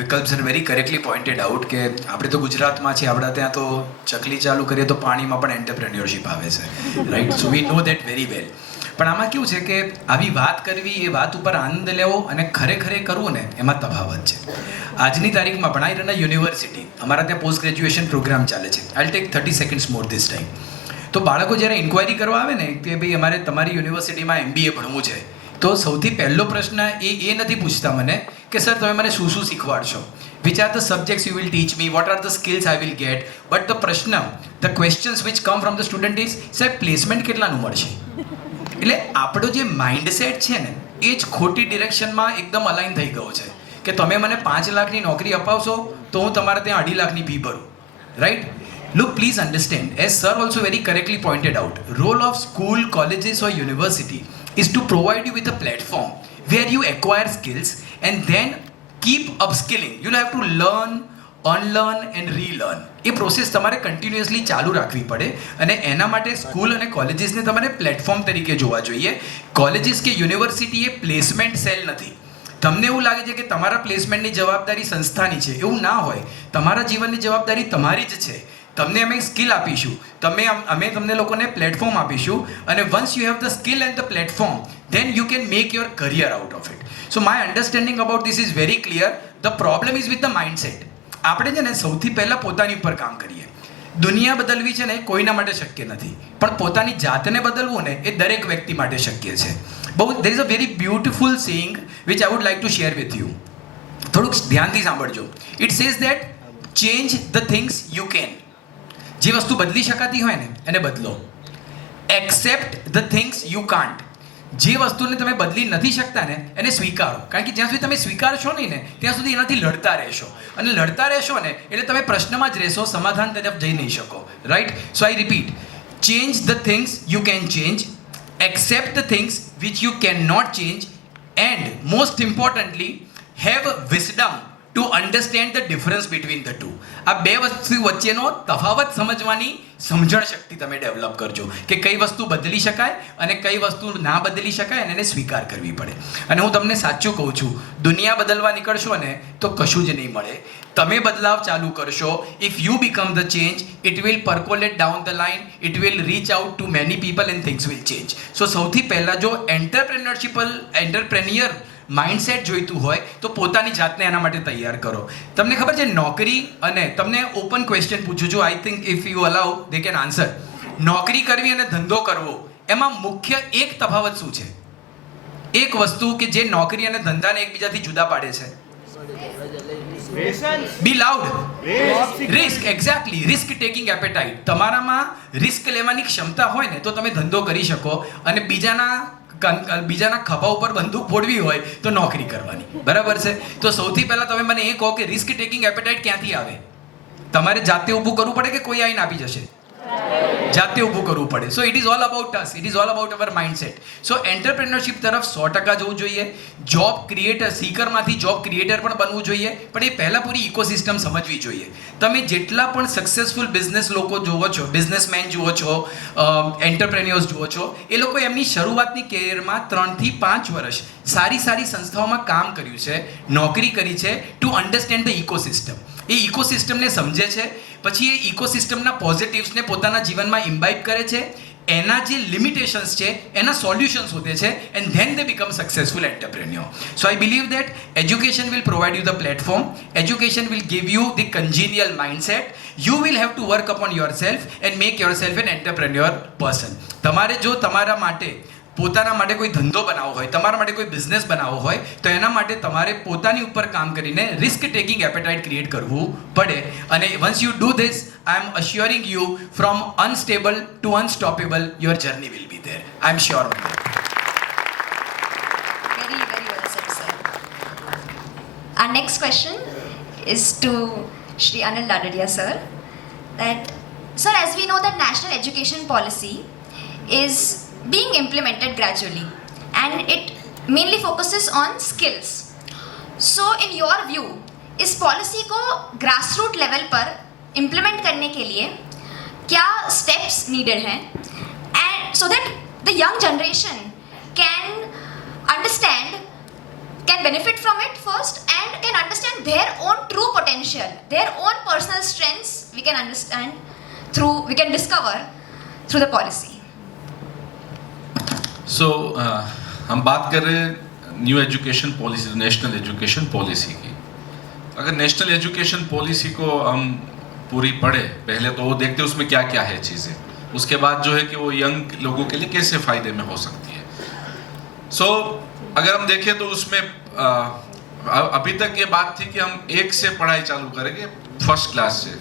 વિકલ્પ sir very correctly pointed out કે આપણે તો ગુજરાતમાં છીએ, આપણા ત્યાં તો ચકલી ચાલુ કરીએ તો પાણીમાં પણ એન્ટરપ્રેન્યોરશિપ આવે છે, right? So we know that very well. પણ આમાં કેવું છે કે આવી વાત કરવી, એ વાત ઉપર આનંદ લેવો અને ખરેખર કરવું ને, એમાં તફાવત છે. આજની તારીખમાં ભણાઈ રહેલા યુનિવર્સિટી, અમારા ત્યાં પોસ્ટ ગ્રેજ્યુએશન પ્રોગ્રામ ચાલે છે. I take 30 seconds more this time. તો બાળકો જ્યારે ઇન્ક્વાયરી કરવા આવે ને કે ભાઈ અમારે તમારી યુનિવર્સિટીમાં MBA ભણવું છે, તો સૌથી પહેલો પ્રશ્ન એ નથી પૂછતા મને કે સર તમે મને શું શીખવાડશો, which are the subjects you will teach me, what are the skills I will get. But the પ્રશ્ન, the questions which come from the student is સાહેબ પ્લેસમેન્ટ કેટલાનું મળશે. એટલે આપણો જે માઇન્ડસેટ છે ને, એ જ ખોટી ડિરેક્શનમાં એકદમ અલાઇન થઈ ગયો છે કે તમે મને 5 લાખની નોકરી અપાવશો તો હું તમારે ત્યાં 2.5 લાખની ફી ભરું, right? Look, please understand, as sir also very correctly pointed out, role of school, colleges or university is to provide you with a platform where you acquire skills and then keep upskilling. You'll have to learn, unlearn and relearn. A process તમારે continuously ચાલુ રાખવી પડે અને એના માટે school અને કોલેજીસને તમારે platform તરીકે જોવા જોઈએ. કોલેજીસ કે યુનિવર્સિટી એ પ્લેસમેન્ટ સેલ નથી. તમને એવું લાગે છે કે તમારા પ્લેસમેન્ટની જવાબદારી સંસ્થાની છે, એવું ના હોય. તમારા જીવનની જવાબદારી તમારી જ છે. તમને અમે સ્કિલ આપીશું, અમે તમને લોકોને પ્લેટફોર્મ આપીશું અને once you have the skill and the platform, then you can make your career out of it. So my understanding about this is very clear. The problem is with the mindset. આપણે છે ને સૌથી પહેલાં પોતાની ઉપર કામ કરીએ. દુનિયા બદલવી છે ને કોઈના માટે શક્ય નથી, પણ પોતાની જાતને બદલવું ને એ દરેક વ્યક્તિ માટે શક્ય છે. there is a very beautiful saying which I would like to share with you. થોડુંક ધ્યાનથી સાંભળજો. It says that change the things you can. જે વસ્તુ બદલી શકાતી હોય ને એને બદલો. Accept the things you can't. જે વસ્તુને તમે બદલી નથી શકતા ને એને સ્વીકારો, કારણ કે જ્યાં સુધી તમે સ્વીકારશો નહીં ને ત્યાં સુધી એનાથી લડતા રહેશો, અને લડતા રહેશો ને એટલે તમે પ્રશ્નમાં જ રહેશો, સમાધાન તરફ જઈ નહીં શકો, right? So I repeat, change the things you can change, accept the things which you cannot change, and most importantly have wisdom to understand the difference between the two. આ બે વસ્તુ વચ્ચેનો તફાવત સમજવાની સમજણ શક્તિ તમે ડેવલપ કરજો કે કઈ વસ્તુ બદલી શકાય અને કઈ વસ્તુ ના બદલી શકાય અને એને સ્વીકાર કરવી પડે. અને હું તમને સાચું કહું છું, દુનિયા બદલવા નીકળશો ને તો કશું જ નહીં મળે. તમે બદલાવ ચાલુ કરશો, if you become the change, it will percolate down the line, it will reach out to many people and things will change. So સૌથી પહેલાં જો એન્ટરપ્રેન્યોર માઇન્ડસેટ જોઈતું હોય તો પોતાની જાતને એના માટે તૈયાર કરો. તમને ખબર છે, નોકરી, અને તમને ઓપન ક્વેશ્ચન પૂછું છું, I think if you allow they can answer. નોકરી કરવી અને ધંધો કરવો એમાં મુખ્ય એક તફાવત શું છે? એક વસ્તુ કે જે નોકરી અને ધંધાને એકબીજાથી જુદા પાડે છે. Be loud. Risk. Exactly, risk taking appetite. તમારામાં રિસ્ક લેવાની ક્ષમતા હોય ને તો તમે ધંધો કરી શકો, અને બીજાના ખભા ઉપર બંદૂક ફોડવી હોય તો નોકરી કરવાની, બરાબર છે? તો સૌથી પહેલાં તમે મને એ કહો કે રિસ્ક ટેકિંગ એપેટાઇટ ક્યાંથી આવે? તમારે જાતે ઊભું કરવું પડે કે કોઈ આવીને આપી જશે? જાતે ઊભું કરવું પડે. So it is all about us, it is all about hour mindset. So entrepreneurship તરફ 100% જવું જોઈએ. જોબ ક્રિએટર, સીકરમાંથી જોબ ક્રિએટર પણ બનવું જોઈએ, પણ એ પહેલાં પૂરી ઇકોસિસ્ટમ સમજવી જોઈએ. તમે જેટલા પણ સક્સેસફુલ બિઝનેસ લોકો જુઓ છો, બિઝનેસમેન જુઓ છો, એન્ટરપ્રેન્યોર્સ જુઓ છો, એ લોકો એમની શરૂઆતની કેરિયરમાં 3 થી 5 વર્ષ સારી સંસ્થાઓમાં કામ કર્યું છે, નોકરી કરી છે, ટુ અન્ડરસ્ટેન્ડ ધ ઇકોસિસ્ટમ. એ ઇકોસિસ્ટમને સમજે છે, પછી એ ઇકોસિસ્ટમના પોઝિટિવ્સને પોતાના જીવનમાં ઇમ્બાઇબ કરે છે, એના જે લિમિટેશન્સ છે એના સોલ્યુશન્સ શોધે છે, and then they become successful entrepreneur. So I believe that education will provide you the platform, education will give you the congenial mindset. You will have to work upon your self and make your self an entrepreneur person. તમારે જો તમારા માટે પોતાના માટે કોઈ ધંધો બનાવવો હોય, તમારા માટે કોઈ બિઝનેસ બનાવવો હોય, તો એના માટે તમારે પોતાની ઉપર કામ કરીને રિસ્ક ટેકિંગ એપેટાઇટ ક્રિએટ કરવું પડે. અને once you do this, I am assuring you, from unstable to unstoppable, your journey will be there. I am sure on that. Very, very well said, sir. Our next question is to Shri Anil Ladadia, sir. That, sir, as we know that national education policy is being implemented gradually and it mainly focuses on skills. So in your view, इस policy को grassroot level पर implement करने के लिए क्या steps needed हैं, and so that the young generation can understand, can benefit from it first and can understand their own true potential, their own personal strengths we can understand we can discover through the policy. सो हम बात कर रहे हैं new education policy, national education policy की। अगर national education policy को हम पूरी पढ़े पहले तो वो देखते उसमें क्या क्या है चीज़ें, उसके बाद जो है कि वो यंग लोगों के लिए कैसे फ़ायदे में हो सकती है। सो अगर हम देखें तो उसमें अभी तक ये बात थी कि हम 1 से पढ़ाई चालू करेंगे, फर्स्ट क्लास से।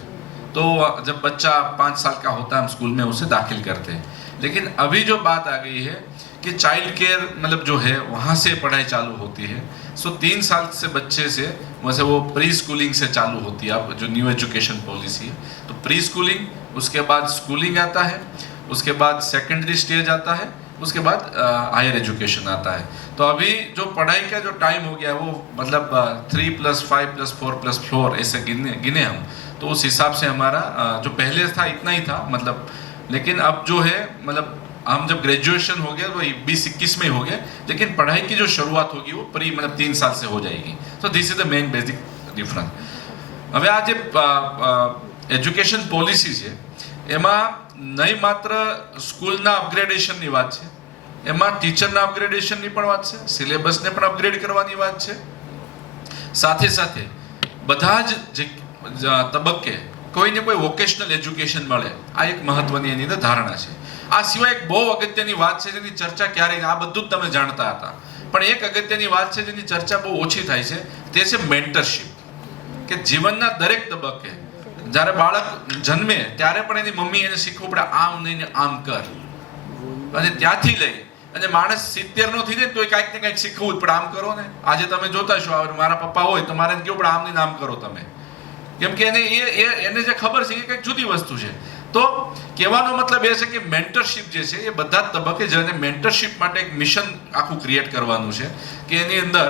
तो जब बच्चा 5 साल का होता है हम स्कूल में उसे दाखिल करते हैं। लेकिन अभी जो बात आ गई है कि चाइल्ड केयर मतलब जो है वहाँ से पढ़ाई चालू होती है। सो 3 साल से बच्चे से वैसे वो प्री स्कूलिंग से चालू होती है अब जो न्यू एजुकेशन पॉलिसी है। तो प्री स्कूलिंग, उसके बाद स्कूलिंग आता है, उसके बाद सेकेंडरी स्टेज आता है, उसके बाद हायर एजुकेशन आता है। तो अभी जो पढ़ाई का जो टाइम हो गया वो मतलब 3 + 5 + 4 + 4 ऐसे गिने हम, तो उस हिसाब से हमारा जो पहले था इतना ही था मतलब। लेकिन अब जो है मतलब हम जब ग्रेजुएशन हो गया वो 20-21 में हो गया, लेकिन पढ़ाई की जो शुरुआत होगी वो प्री मतलब 3 साल से हो जाएगी। तो this is the main basic difference. હવે આ જે એજ્યુકેશન પોલિસી છે એમાં નહીં માત્ર સ્કૂલના અપગ્રેડેશનની વાત છે, એમાં ટીચરના અપગ્રેડેશનની પણ વાત છે, સિલેબસને પણ અપગ્રેડ કરવાની વાત છે, સાથે સાથે બધા જ તબક્કે કોઈને કોઈ વોકેશનલ એજ્યુકેશન મળે, આ એક મહત્વની એની અંદર ધારણા છે। આ સિવાય એક બહુ અગત્યની વાત છે જેની ચર્ચા ક્યારેય, આ બધું જ તમે જાણતા હતા, પણ એક અગત્યની વાત છે જેની ચર્ચા બહુ ઓછી થાય છે, તે છે મેન્ટરશિપ। કે જીવનના દરેક તબક્કે જ્યારે બાળક જન્મે ત્યારે પણ એની મમ્મી એને શીખવું પડે આમ નહીં ને આમ કર, અને ત્યાંથી લઈ અને માણસ 70 નો થઈ જાય તો કાંઈક ને કાંઈક શીખવું જ પડે, આમ કરો ને। આજે તમે જોતા છો મારા પપ્પા હોય તો મારે કેવું પડે આમ નહીં આમ કરો તમે, કેમ કે એને જે ખબર છે એ કંઈક જુદી વસ્તુ છે। તો કહેવાનો મતલબ એ છે કે મેન્ટરશિપ જે છે એ બધા જ તબક્કે જેને મેન્ટરશિપ માટે એક મિશન આખું ક્રિએટ કરવાનું છે કે એની અંદર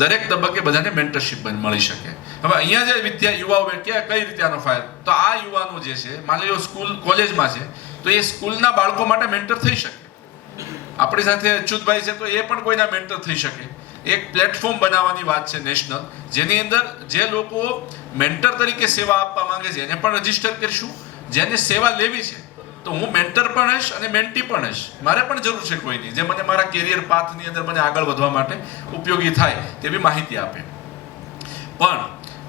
દરેક તબક્કે બધાને મેન્ટરશિપ મળી શકે। હવે અહીંયા જે યુવાઓ કઈ રીતે આનો ફાયદો, તો આ યુવાનો જે છે માની લો સ્કૂલ કોલેજમાં છે તો એ સ્કૂલના બાળકો માટે મેન્ટર થઈ શકે। આપણી સાથે અચ્યુતભાઈ છે તો એ પણ કોઈના મેન્ટર થઈ શકે। એક પ્લેટફોર્મ બનાવવાની વાત છે નેશનલ, જેની અંદર જે લોકો મેન્ટર તરીકે સેવા આપવા માંગે છે એને પણ રજીસ્ટર કરીશું। જેને સેવા લેવી છે તો હું મેન્ટર પણ હશ અને મેન્ટી પણ હશ, મારે પણ જરૂર છે કોઈની જે મને મારા કેરિયર પાથની અંદર મને આગળ વધવા માટે ઉપયોગી થાય તેવી માહિતી આપે। પણ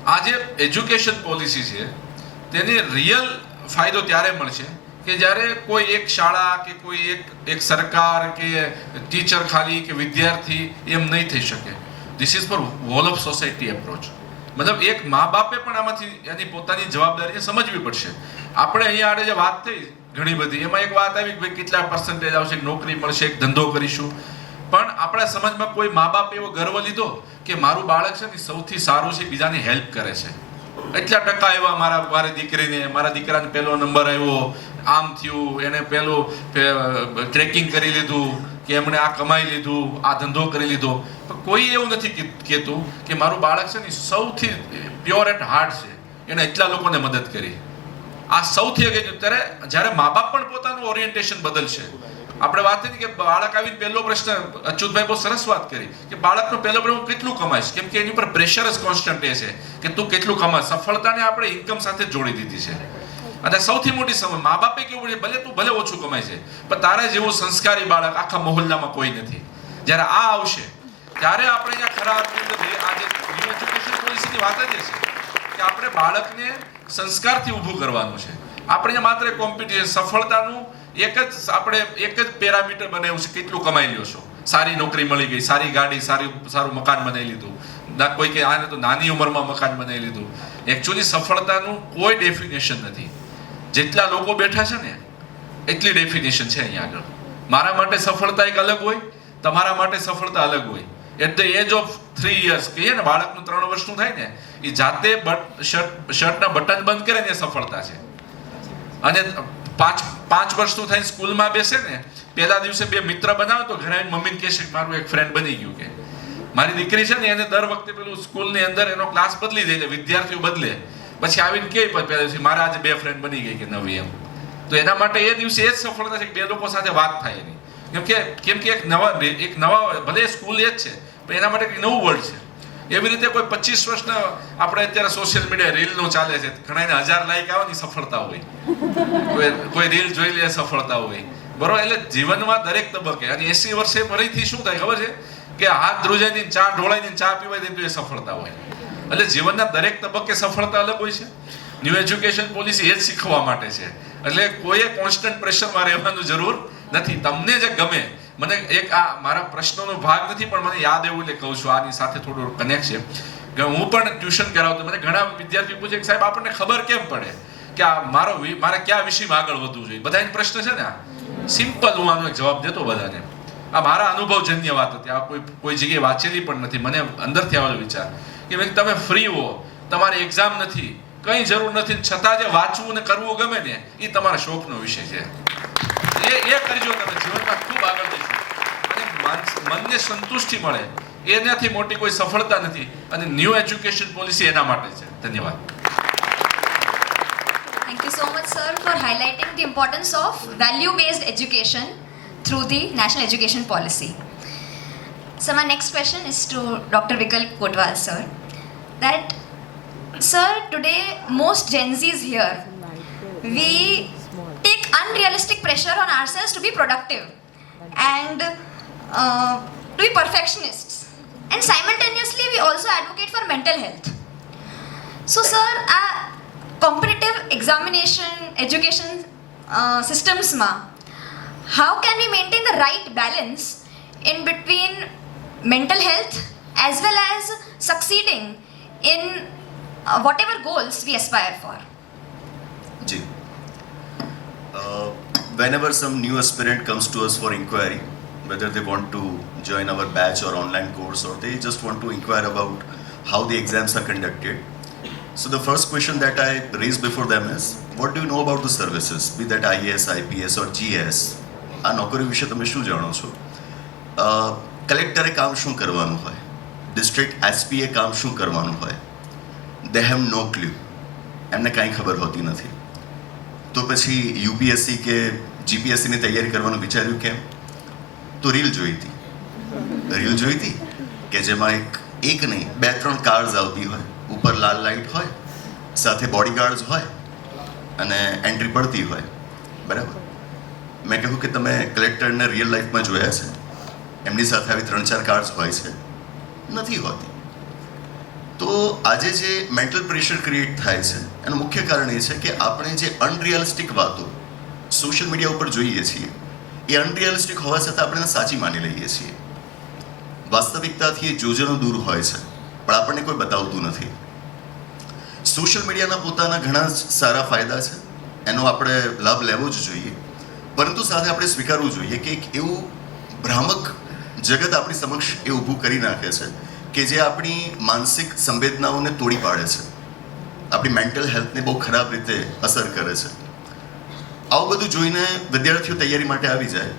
આ જે એજ્યુકેશન પોલિસી છે તેને રિયલ ફાયદો ત્યારે મળશે કે જ્યારે કોઈ એક શાળા કે કોઈ એક સરકાર કે ટીચર ખાલી કે વિદ્યાર્થી એમ નહીં થઈ શકે। This is for whole of society approach. મતલબ એક મા બાપે પણ આમાંથી એની પોતાની જવાબદારી સમજવી પડશે। આપણે અહીંયા આડે જે વાત થઈ ઘણી બધી, એમાં એક વાત આવી કે કેટલા % આવશે, નોકરી મળશે, એક ધંધો કરીશું, પણ આપણા સમાજમાં કોઈ મા બાપે એવો ગર્વ લીધો કે મારું બાળક છે ને સૌથી સારું છે, બીજાની હેલ્પ કરે છે, એટલા ટકા આવ્યા મારી દીકરીને, મારા દીકરાને પહેલો નંબર આવ્યો, આમ થયું, એને પેલું ટ્રેકિંગ કરી લીધું કે એમણે આ કમાઈ લીધું, આ ધંધો કરી લીધો। પણ કોઈ એવું નથી કહેતું કે મારું બાળક છે ને સૌથી પ્યોર એટ હાર્ટ છે, એને એટલા લોકોને મદદ કરી। આ સૌથી અગત્યનું। ત્યારે જ્યારે મા બાપ પણ પોતાનું ઓરિએન્ટેશન બદલશે। આપણે વાત થઈ કે બાળક આવીને પહેલો પ્રશ્ન, અચ્યુતભાઈ બહુ સરસ વાત કરી કે બાળકનો પહેલો પ્રશ્ન હું કેટલું કમાઈશ, કેમ કે એની ઉપર પ્રેશર જ કોન્સ્ટન્ટ એ છે કે તું કેટલું કમાશ। સફળતાને આપણે ઇન્કમ સાથે જોડી દીધી છે, અને સૌથી મોટી સમસ્યા મા બાપે કેવું છે ભલે તું ભલે ઓછું કમાય છે પણ તારા જેવું સંસ્કારી બાળક આખા મોહલ્લામાં કોઈ નથી। જ્યારે આ આવશે ત્યારે આપણે અહીંયા ખરા અર્થની આ જે ન્યુ એજ્યુકેશન પોલિસીની વાત જ છે કે આપણે બાળકને સંસ્કારથી ઊભું કરવાનું છે। આપણે માત્ર કોમ્પિટિશન સફળતાનું એક જ પેરામીટર બનાવ્યું છે, કેટલું કમાઈ લ્યો છો, સારી નોકરી મળી ગઈ, સારી ગાડી, સારું મકાન બનાવી લીધું, કોઈ કે આને તો નાની ઉંમરમાં મકાન બનાવી લીધું। એકચ્યુઅલી સફળતાનું કોઈ ડેફિનેશન નથી। જેટલા લોકો બેઠા છે ને એટલી ડેફિનેશન છે અહીંયા આગળ। મારા માટે સફળતા એક અલગ હોય, તમારા માટે સફળતા અલગ હોય। At the age of 3 years કહીએ ને, બાળકનું 3 વર્ષનું થાય ને, એ જાતે શર્ટના બટન બંધ કરે ને એ સફળતા છે। અને 5 વર્ષનું થઈને સ્કૂલમાં બેસે ને, પહેલા દિવસે 2 મિત્ર બનાવે તો ઘરે આવીને મમ્મીને કહેશે કે મારું એક ફ્રેન્ડ બની ગયું। કે મારી દીકરી છે ને એને દર વખતે પેલું સ્કૂલની અંદર એનો ક્લાસ બદલી જાય, વિદ્યાર્થીઓ બદલે, પછી આવીને કે પહેલા દિવસે મારા આજે 2 ફ્રેન્ડ બની ગઈ કે નવી એમ। તો એના માટે એ દિવસે એ જ સફળતા છે કે 2 લોકો સાથે વાત થાય એની, કેમ કે એક નવા ભલે સ્કૂલ એ જ છે પણ એના માટે કંઈક નવું વર્લ્ડ છે. એવી રીતે કોઈ 25 વર્ષના આપણે અત્યારે સોશિયલ મીડિયા રીલનો ચાલે છે, ઘણાને 1000 લાઈક આવે ને સફળતા હોય, કોઈ રીલ જોઈ લે સફળતા હોય, બરોબર. એટલે જીવનમાં દરેક તબક્કે, અને 80 વર્ષે ફરીથી શું થાય ખબર છે કે હાથ ધ્રુજાઈ દઈને ચા ઢોળાઈ દઈને ચા પીવાઈ દઈને તો એ સફળતા હોય. એટલે જીવનના દરેક તબક્કે સફળતા અલગ હોય છે. ન્યૂ એજ્યુકેશન પોલિસી એ જ શીખવા માટે છે. એટલે કોઈએ કોન્સ્ટન્ટ પ્રેશરમાં રહેવાનું જરૂર નથી. તમને જે ગમે, મને એક આ મારા પ્રશ્નોનો ભાગ નથી પણ મને યાદ એવું એટલે કહું છું, આની સાથે થોડું કનેક્ટ છે કે હું પણ ટ્યુશન કરાવતો. મને ઘણા વિદ્યાર્થીઓ પૂછે કે સાહેબ આપણને ખબર કેમ પડે કે આ મારે કયા વિષયમાં આગળ વધવું જોઈએ? બધાને પ્રશ્ન છે ને, આ સિમ્પલ હું આનો એક જવાબ દેતો બધાને. આ મારા અનુભવજન્ય વાત હતી, આ કોઈ જગ્યાએ વાંચેલી પણ નથી, મને અંદરથી આવેલો વિચાર કે ભાઈ તમે ફ્રી હો, તમારી એક્ઝામ નથી, કંઈ જરૂર નથી, છતાં જે વાંચવું ને કરવું ગમે ને એ તમારા શોખનો વિષય છે. એ કરજો, તમે જીવનમાં ખૂબ આગળ જશો અને મનને સંતુષ્ટિ મળે. એનાથી મોટી કોઈ સફળતા નથી અને ન્યૂ એજ્યુકેશન પોલિસી એના માટે છે. ધન્યવાદ. Thank you so much, sir, for highlighting the importance of value-based education through the National Education Policy. So my next question is to Dr. Vikalp Kotwal, sir. That, sir, today most Gen Zs here, we take unrealistic pressure on ourselves to be productive and to be perfectionists. And simultaneously, we also advocate for mental health. So, sir, competitive examination education systems ma, how can we maintain the right balance in between mental health as well as succeeding in whatever goals we aspire for? Ji. Whenever some new aspirant comes to us for inquiry, whether they want to join our batch or online course, or they just want to inquire about how the exams are conducted, so the first question that I raise before them is, what do you know about the services, be that IAS, IPS or GS? આ નોકરી વિશે તમે શું જાણો છો? કલેક્ટરે કામ શું કરવાનું હોય, ડિસ્ટ્રિક્ટ એસપીએ કામ શું કરવાનું હોય? They have no clue. એમને કાંઈ ખબર હોતી નથી. તો પછી યુપીએસસી કે જીપીએસસીની તૈયારી કરવાનું વિચાર્યું કેમ? તો રીલ જોઈ હતી કે જેમાં એક નહીં 2-3 કાર્સ આવતી હોય, ઉપર લાલ લાઇટ હોય, સાથે બોડીગાર્ડ્સ હોય અને એન્ટ્રી પડતી હોય, બરાબર. મેં કહ્યું કે તમે કલેક્ટરને રિયલ લાઈફમાં જોયા છે? એમની સાથે આવી 3-4 કાર્સ હોય છે? નથી હોતી. તો આજે જે મેન્ટલ પ્રેશર ક્રિએટ થાય છે એનું મુખ્ય કારણ એ છે કે આપણે જે અનરિયલિસ્ટિક વાતો સોશિયલ મીડિયા ઉપર જોઈએ છીએ એ અનરિયલિસ્ટિક હોવા છતાં આપણે એને સાચી માની લઈએ છીએ. વાસ્તવિકતાથી એ જોજનો દૂર હોય છે પણ આપણને કોઈ બતાવતું નથી. સોશિયલ મીડિયાના પોતાના ઘણા સારા ફાયદા છે, એનો આપણે લાભ લેવો જ જોઈએ, પરંતુ સાથે આપણે સ્વીકારવું જોઈએ કે એક એવું ભ્રામક જગત આપણી સમક્ષ એ ઊભું કરી નાખે છે કે જે આપણી માનસિક સંવેદનાઓને તોડી પાડે છે, આપણી મેન્ટલ હેલ્થને બહુ ખરાબ રીતે અસર કરે છે. આવું બધું જોઈને વિદ્યાર્થીઓ તૈયારી માટે આવી જાય,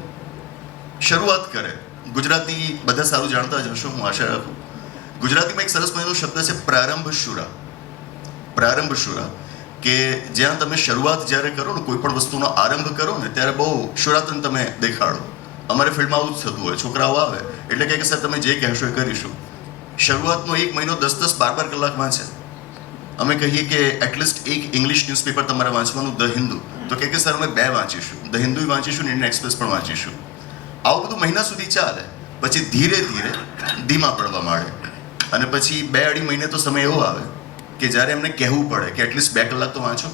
શરૂઆત કરે. ગુજરાતી બધા સારું જાણતા જ હશો, હું આશા રાખું. ગુજરાતીમાં એક સરસ મજાનો શબ્દ છે પ્રારંભશુરા. પ્રારંભશુરા કે જ્યાં તમે શરૂઆત જ્યારે કરો ને, કોઈ પણ વસ્તુનો આરંભ કરો ને, ત્યારે બહુ શુરાતન તમે દેખાડો. અમારે ફિલ્ડમાં આવું જ થતું હોય. છોકરાઓ આવે એટલે કહે કે સર તમે જે કહેશો એ કરીશું. શરૂઆતનો 1 મહિનો 10-12 કલાક વાંચે. અમે કહીએ કે એટલીસ્ટ એક ઇંગ્લિશ ન્યૂઝપેપર તમારે વાંચવાનું, ધ હિન્દુ, તો કહે કે સર અમે 2 વાંચીશું, ધ હિન્દુ વાંચીશું ને ઇન્ડિયન એક્સપ્રેસ પણ વાંચીશું. આવું બધું મહિના સુધી ચાલે. પછી ધીરે ધીરે ધીમા પડવા માંડે અને પછી 2-2.5 મહિને તો સમય એવો આવે કે જ્યારે એમને કહેવું પડે કે એટલીસ્ટ 2 કલાક તો વાંચો.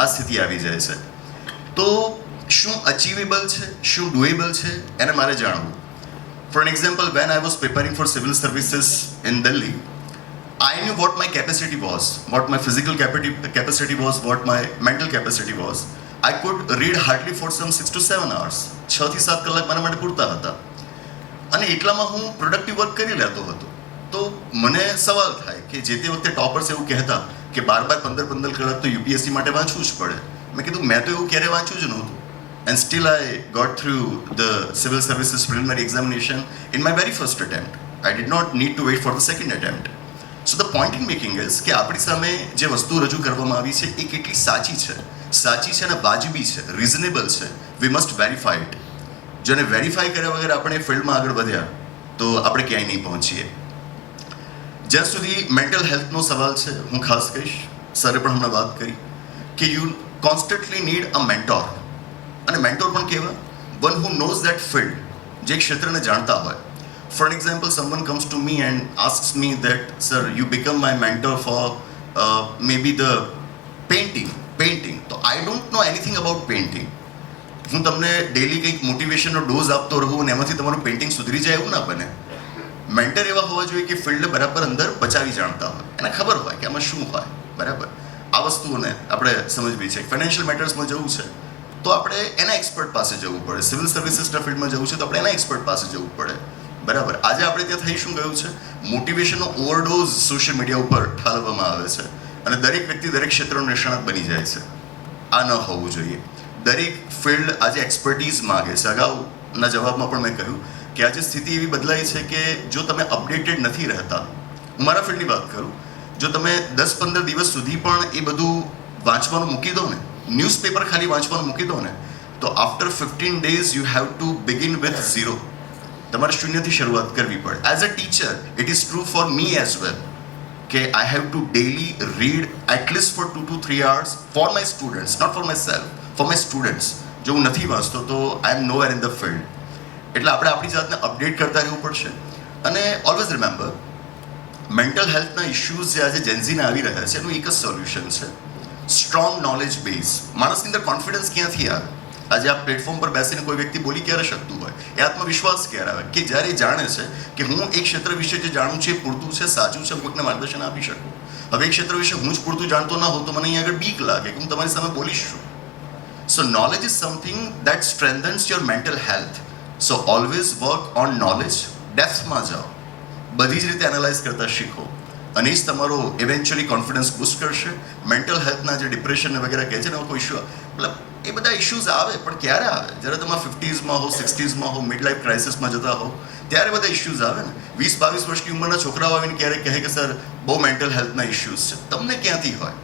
આ સ્થિતિ આવી જાય છે. તો શું અચીવેબલ છે, શું ડુએબલ છે, એને મારે જાણવું. For an example, when I was preparing for civil services in Delhi, I knew what my capacity was, what my physical capacity was, what my mental capacity was. I could read hardly for some 6 to 7 hours. 6 થી 7 કલાક મારા માટે પૂરતા હતા અને એટલામાં હું productive work કરી લેતો હતો. તો મને સવાલ થાય કે જે તે વખતે ટોપર્સ એવું કહેતા કે 12-15 કલાક તો યુપીએસસી માટે વાંચવું જ પડે. મેં કીધું મેં તો એવું ક્યારે વાંચ્યું જ નહોતું. And still I got through the civil services preliminary examination in my very first attempt. I did not need to wait for the second attempt. So the point in making is કે આપણી સામે જે વસ્તુ રજૂ કરવામાં આવી છે એ કેટલી સાચી છે અને વાજબી છે, રિઝનેબલ છે. We must verify it. જેને વેરીફાઈ કર્યા વગર આપણે ફિલ્ડમાં આગળ વધ્યા તો આપણે ક્યાંય નહીં પહોંચીએ. જ્યાં સુધી મેન્ટલ હેલ્થનો સવાલ છે, હું ખાસ કહીશ, સરે પણ હમણાં વાત કરી કે you constantly need a mentor. અને મેન્ટોર પણ કેવા? One who knows that field, જે ક્ષેત્રને જાણતા હોય. For an example, someone comes to me and asks me that sir you become my mentor for maybe the painting. તો I don't know anything about painting. હું તમને daily કંઈક મોટિવેશનનો dose આપતો રહું અને એમાંથી તમારું પેઇન્ટિંગ સુધરી જાય એવું ના બને. મેન્ટર એવા હોવા જોઈએ કે ફિલ્ડ બરાબર અંદર બચાવી જાણતા હોય, એને ખબર હોય કે આમાં શું હોય. બરાબર, આ વસ્તુઓને આપણે સમજવી છે. ફાઇનાન્શિયલ મેટર્સમાં જવું છે તો આપણે એના એક્સપર્ટ પાસે જવું પડે. સિવિલ સર્વિસીસના ફિલ્ડમાં જવું છે તો આપણે એના એક્સપર્ટ પાસે જવું પડે. બરાબર, આજે આપણે ત્યાં થઈ શું ગયું છે, મોટિવેશનનો ઓવરડોઝ સોશિયલ મીડિયા ઉપર ઠાલવવામાં આવે છે અને દરેક વ્યક્તિ દરેક ક્ષેત્રનો નિષ્ણાત બની જાય છે. આ ન હોવું જોઈએ. દરેક ફિલ્ડ આજે એક્સપર્ટીઝ માગે છે. અગાઉના જવાબમાં પણ મેં કહ્યું કે આજે સ્થિતિ એવી બદલાઈ છે કે જો તમે અપડેટેડ નથી રહેતા, હું મારા ફિલ્ડની વાત કરું, જો તમે 10-15 દિવસ સુધી પણ એ બધું વાંચવાનું મૂકી દો ને, ન્યૂઝપેપર ખાલી વાંચવાનું મૂકી દો ને, તો after 15 days you have to begin with zero. તમારે શૂન્યથી શરૂઆત કરવી પડે. As a teacher it is true for me as well કે I have to daily read at least for 2 to 3 hours for my students, not for my self, for my students. જો હું નથી વાંચતો તો I am nowhere in the field. એટલે આપણે આપણી જાતને અપડેટ કરતા રહેવું પડશે. અને ઓલવેઝ રિમેમ્બર, મેન્ટલ હેલ્થના ઇશ્યુઝ જે આજે જેન્ઝીને આવી રહ્યા છે એનું એક જ સોલ્યુશન છે, સ્ટ્રોંગ નોલેજ બેઝ. માણસની અંદર કોન્ફિડન્સ ક્યાંથી આવે? આજે આ પ્લેટફોર્મ પર બેસીને કોઈ વ્યક્તિ બોલી ક્યારે શકતું હોય? એ આત્મવિશ્વાસ ક્યારે આવે કે જ્યારે એ જાણે છે કે હું એક ક્ષેત્ર વિશે જે જાણું છું એ પૂરતું છે, સાચું છે, કોઈકને માર્ગદર્શન આપી શકું. હવે એક ક્ષેત્ર વિશે હું જ પૂરતું જાણતો ના હોઉં તો મને અહીં આગળ બીક લાગે કે હું તમારી સામે બોલીશ શું. So knowledge is something that strengthens your mental health. So always work on knowledge. ડેપ્થમાં જાઓ, બધી જ રીતે એનાલાઇઝ કરતા શીખો અને એ જ તમારો ઇવેન્ચ્યુઅલી કોન્ફિડન્સ બૂસ્ટ કરશે. મેન્ટલ હેલ્થના જે ડિપ્રેશન વગેરે કહે છે ને કોઈ ઇશ્યુ, મતલબ એ બધા ઇશ્યુઝ આવે પણ ક્યારે આવે? જ્યારે તમે 50sમાં હો, 60sમાં હો, મિડ લાઈફ ક્રાઇસિસમાં જતા હો, ત્યારે બધા ઇશ્યુઝ આવે ને. 20-22 વર્ષની ઉંમરના છોકરાઓ આવીને ક્યારેક કહે કે સર બહુ મેન્ટલ હેલ્થના ઇશ્યુઝ છે. તમને ક્યાંથી હોય?